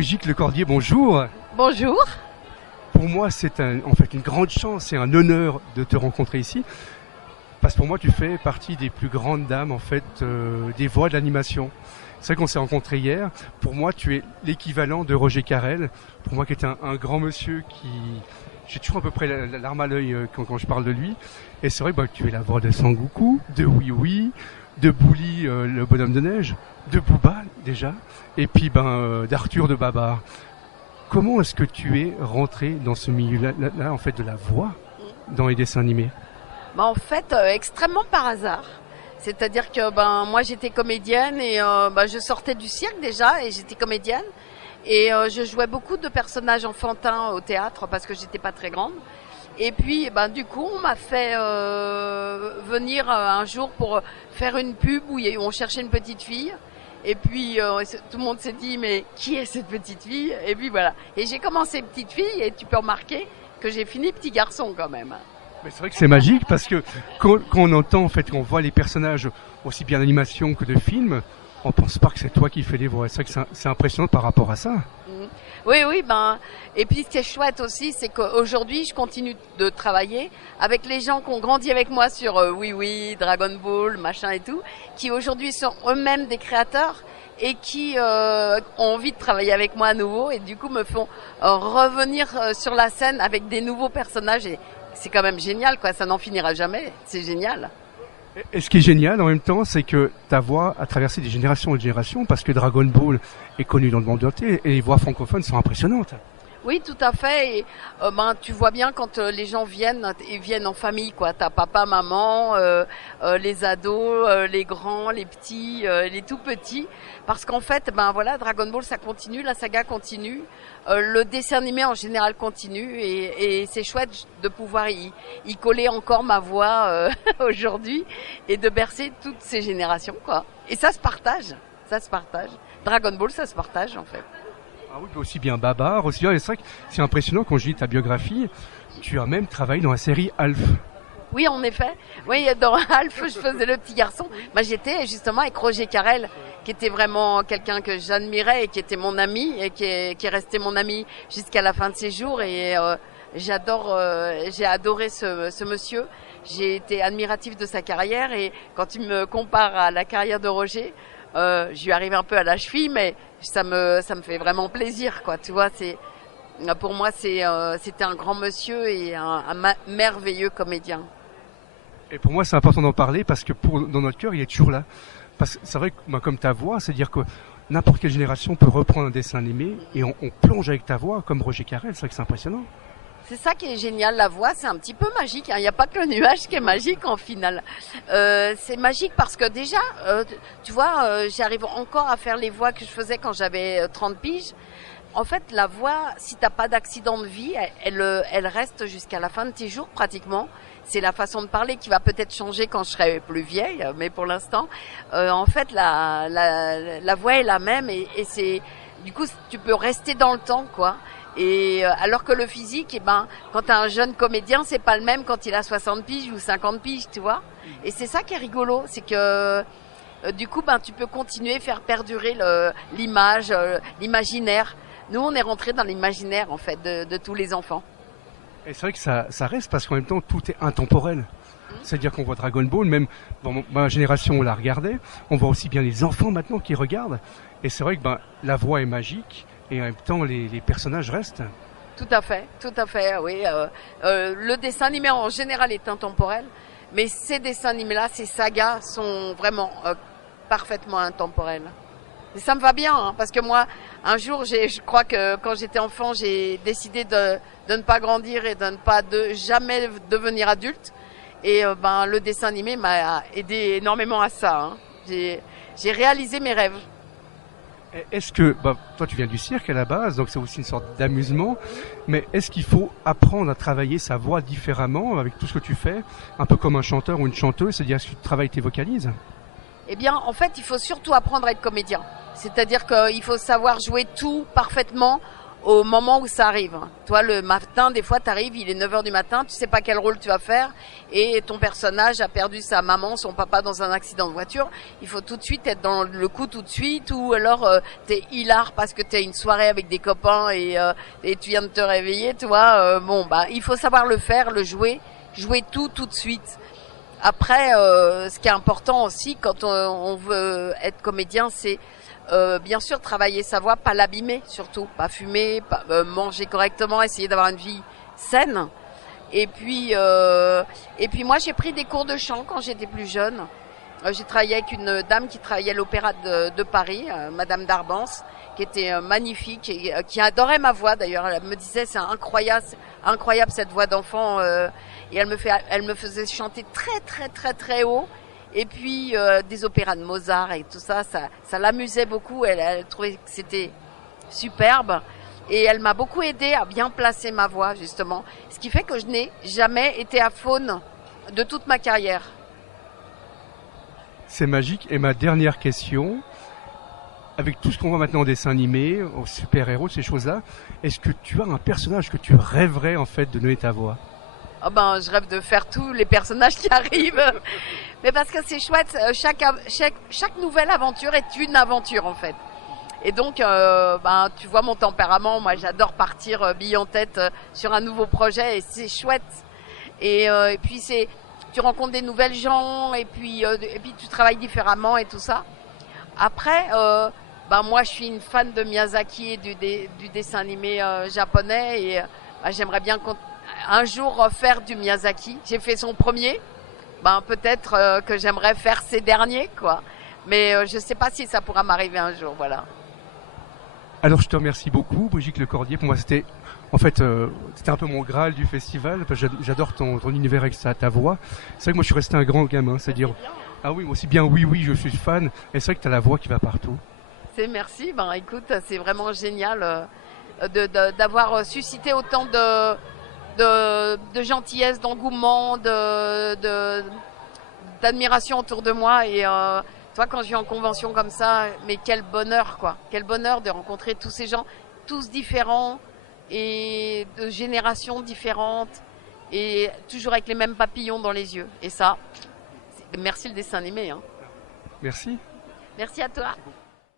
Brigitte Lecordier, bonjour. Bonjour. Pour moi, c'est en fait une grande chance et un honneur de te rencontrer ici. Parce que pour moi, tu fais partie des plus grandes dames en fait des voix de l'animation. C'est vrai qu'on s'est rencontrés hier. Pour moi, tu es l'équivalent de Roger Carrel. Pour moi, qui est un grand monsieur qui... J'ai toujours à peu près la larme à l'œil quand je parle de lui. Et c'est vrai que tu es la voix de Sangoku, de Oui Oui, de Bouli, le bonhomme de neige, de Booba déjà, et puis d'Arthur de Babar. Comment est-ce que tu es rentré dans ce milieu-là, en fait, de la voix dans les dessins animés? En fait, extrêmement par hasard. C'est-à-dire que moi j'étais comédienne et je sortais du cirque déjà et j'étais comédienne. Et je jouais beaucoup de personnages enfantins au théâtre parce que j'étais pas très grande. Et puis du coup on m'a fait venir un jour pour faire une pub où on cherchait une petite fille. Et puis tout le monde s'est dit mais qui est cette petite fille? Et puis voilà. Et j'ai commencé petite fille et tu peux remarquer que j'ai fini petit garçon quand même. Mais c'est vrai que c'est magique parce que quand on entend, en fait, qu'on voit les personnages aussi bien d'animation que de films, on pense pas que c'est toi qui fais les voix. C'est vrai que c'est impressionnant par rapport à ça. Oui, et puis ce qui est chouette aussi, c'est qu'aujourd'hui, je continue de travailler avec les gens qui ont grandi avec moi sur Oui Oui, Dragon Ball, machin et tout, qui aujourd'hui sont eux-mêmes des créateurs et qui ont envie de travailler avec moi à nouveau et du coup me font revenir sur la scène avec des nouveaux personnages et c'est quand même génial, quoi. Ça n'en finira jamais. C'est génial. Et ce qui est génial en même temps, c'est que ta voix a traversé des générations et des générations parce que Dragon Ball est connu dans le monde entier et les voix francophones sont impressionnantes. Oui, tout à fait. Et, tu vois bien quand les gens viennent, ils viennent en famille, quoi. T'as papa, maman, les ados, les grands, les petits, les tout petits. Parce qu'en fait, Dragon Ball, ça continue, la saga continue. Le dessin animé en général continue et c'est chouette de pouvoir y coller encore ma voix aujourd'hui et de bercer toutes ces générations, quoi. Et ça se partage. Dragon Ball, ça se partage en fait. Ah oui, aussi bien Babar, aussi bien. C'est vrai que c'est impressionnant quand je lis ta biographie. Tu as même travaillé dans la série Alf. Oui, en effet. Oui, dans Alf, je faisais le petit garçon. J'étais justement avec Roger Carrel, qui était vraiment quelqu'un que j'admirais et qui était mon ami et qui est resté mon ami jusqu'à la fin de ses jours. Et j'ai adoré ce monsieur. J'ai été admiratif de sa carrière et quand tu me compares à la carrière de Roger, je lui arrive un peu à la cheville, mais ça me fait vraiment plaisir, quoi. Tu vois, pour moi, c'était un grand monsieur et un merveilleux comédien. Et pour moi, c'est important d'en parler parce que dans notre cœur, il est toujours là. Parce que c'est vrai que comme ta voix, c'est-à-dire que n'importe quelle génération peut reprendre un dessin animé et on plonge avec ta voix comme Roger Carrel. C'est vrai que c'est impressionnant. C'est ça qui est génial, la voix, c'est un petit peu magique. Il n'y a pas que le nuage qui est magique en finale. C'est magique parce que déjà, tu vois, j'arrive encore à faire les voix que je faisais quand j'avais 30 piges. En fait, la voix, si t'as pas d'accident de vie, elle reste jusqu'à la fin de tes jours pratiquement. C'est la façon de parler qui va peut-être changer quand je serai plus vieille, mais pour l'instant, en fait, la voix est la même et c'est, du coup, tu peux rester dans le temps, quoi. Et alors que le physique, quand t'as un jeune comédien, c'est pas le même quand il a 60 piges ou 50 piges, tu vois. Et c'est ça qui est rigolo, c'est que du coup, tu peux continuer à faire perdurer l'image, l'imaginaire. Nous, on est rentré dans l'imaginaire, en fait, de tous les enfants. Et c'est vrai que ça reste parce qu'en même temps, tout est intemporel. C'est-à-dire qu'on voit Dragon Ball, même dans ma génération, on la regardait. On voit aussi bien les enfants maintenant qui regardent. Et c'est vrai que la voix est magique et en même temps, les personnages restent. Tout à fait, oui. Le dessin animé en général est intemporel, mais ces dessins animés-là, ces sagas sont vraiment parfaitement intemporels. Et ça me va bien, hein, parce que moi, un jour, je crois que quand j'étais enfant, j'ai décidé de ne pas grandir et de jamais devenir adulte. Et le dessin animé m'a aidé énormément à ça. Hein. J'ai réalisé mes rêves. Est-ce que, toi tu viens du cirque à la base, donc c'est aussi une sorte d'amusement, mais est-ce qu'il faut apprendre à travailler sa voix différemment avec tout ce que tu fais, un peu comme un chanteur ou une chanteuse, c'est-à-dire est-ce que tu travailles tes vocalises? Eh bien, en fait, il faut surtout apprendre à être comédien. C'est-à-dire qu'il faut savoir jouer tout parfaitement au moment où ça arrive. Toi, le matin, des fois, t'arrives, il est 9h du matin, tu sais pas quel rôle tu vas faire, et ton personnage a perdu sa maman, son papa dans un accident de voiture. Il faut tout de suite être dans le coup tout de suite, ou alors t'es hilar parce que t'es une soirée avec des copains et tu viens de te réveiller, tu vois. Bon, bah, il faut savoir le faire, le jouer tout de suite. Après, ce qui est important aussi quand on veut être comédien, c'est bien sûr travailler sa voix, pas l'abîmer surtout, pas fumer, pas, manger correctement, essayer d'avoir une vie saine. Et puis moi j'ai pris des cours de chant quand j'étais plus jeune. J'ai travaillé avec une dame qui travaillait à l'Opéra de Paris, Madame Darbance, qui était magnifique et qui adorait ma voix d'ailleurs. Elle me disait c'est incroyable cette voix d'enfant et elle me faisait chanter très très très très haut. Et puis des opéras de Mozart et tout ça, ça l'amusait beaucoup. Elle trouvait que c'était superbe et elle m'a beaucoup aidé à bien placer ma voix justement. Ce qui fait que je n'ai jamais été aphone de toute ma carrière. C'est magique. Et ma dernière question, avec tout ce qu'on voit maintenant en dessin animé, aux super-héros, ces choses-là, est-ce que tu as un personnage que tu rêverais en fait de donner ta voix? Oh ben, je rêve de faire tous les personnages qui arrivent. Mais parce que c'est chouette, chaque nouvelle aventure est une aventure en fait. Et donc, ben, tu vois mon tempérament, moi j'adore partir bille en tête sur un nouveau projet et c'est chouette. Et puis tu rencontres des nouvelles gens et puis tu travailles différemment et tout ça. Après, ben moi je suis une fan de Miyazaki et du dessin animé japonais et ben, j'aimerais bien un jour faire du Miyazaki. J'ai fait son premier. Ben peut-être que j'aimerais faire ses derniers, quoi. Mais je sais pas si ça pourra m'arriver un jour, voilà. Alors je te remercie beaucoup, Brigitte Lecordier. Pour moi c'était c'était un peu mon Graal du festival, parce que j'adore ton univers avec ta voix. C'est vrai que moi je suis resté un grand gamin, c'est-à-dire ah oui, moi aussi bien oui, je suis fan. Et c'est vrai que tu as la voix qui va partout. Merci, ben écoute, c'est vraiment génial d'avoir suscité autant de gentillesse, d'engouement, d'admiration autour de moi. Et toi, quand je viens en convention comme ça, mais quel bonheur, quoi. Quel bonheur de rencontrer tous ces gens, tous différents et de générations différentes et toujours avec les mêmes papillons dans les yeux. Et ça, merci le dessin animé. Hein. Merci. Merci à toi.